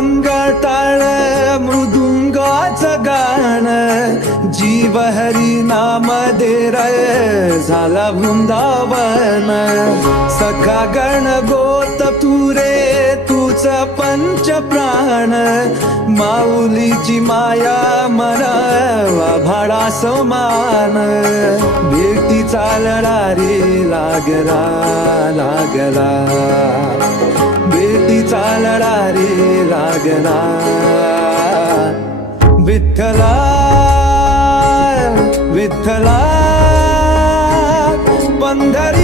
मंगळताळ मृदुंगाचं गाणं, जीव हरी नाम दे रे झाला वृंदावन. सखा गण गोत तू रे तूच पंच प्राण, माऊलीची माया मन भाडा समान. भेटीचा लढा रे लागला लागला, भेटीचा लढा रे लागला. विठ्ठला विठ्ठला पंढरी